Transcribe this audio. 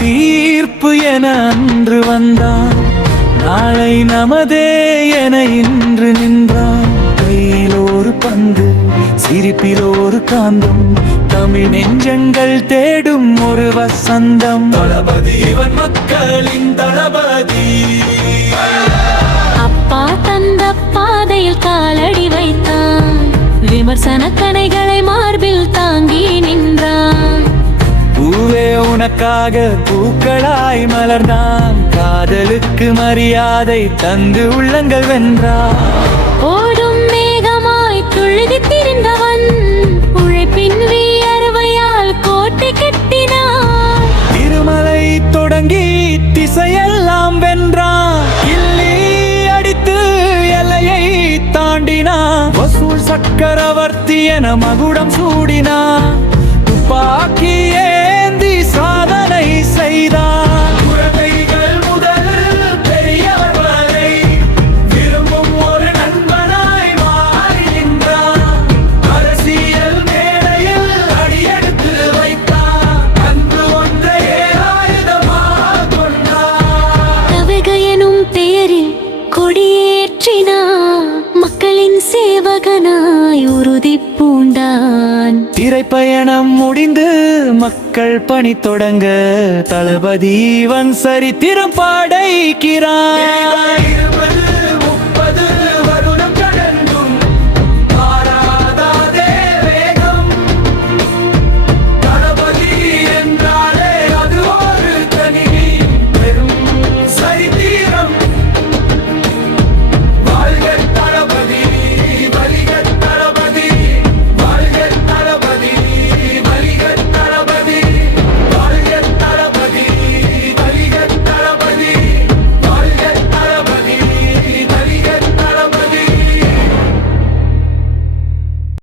தீர்ப்பு என அன்று வந்தான், நாளை நமதே என இன்று நின்றான். கையில் ஒரு பந்து, சிரிப்பில் ஒரு காந்தம், தமிழ் நெஞ்சங்கள் தேடும் ஒரு வசந்தம். தளபதி இவன் மக்களின் தளபதி. அப்பா தந்த பாதையில் காலடி வைத்தான், விமர்சன கணைகளை மார்பில் தாங்கி நின்றான். பூவே உனக்காக பூக்களாய் மலர்ந்தான், காதலுக்கு மரியாதை தந்து உள்ளங்கள் வென்றான். ஓடும் மேகமாய் துழுதி திரிந்தவன், உழைப்பின் வியர்வையால் கோட்டை கட்டினான். திருமலை தொடங்கி திசையெல்லாம் வென்றான், கிள்ளி அடித்து எல்லையை தாண்டினான். வசூல் சக்கரவர்த்தி என மகுடம் சூடினான், துப்பாக்கி ஏந்தி சாதனை செய்தான். குழந்தைகள் முதல் பெரியவர் வரை விரும்பும் ஒரு நண்பனாய் மாறி நின்றான். அரசியல் மேடையில் அடியெடுத்து வைத்தான், அன்பு ஒன்றையே ஆயுதமாக கொண்டான். தவக எனும் பெயரில் கொடியேற்றினான், மக்களின் சேவகனாய் உறுதி பூண்டான். திரைப்பயணம் முடிந்து மக்கள் பணி தொடங்க, தளபதி இவன் சரித்திரம் படைக்கிறான்.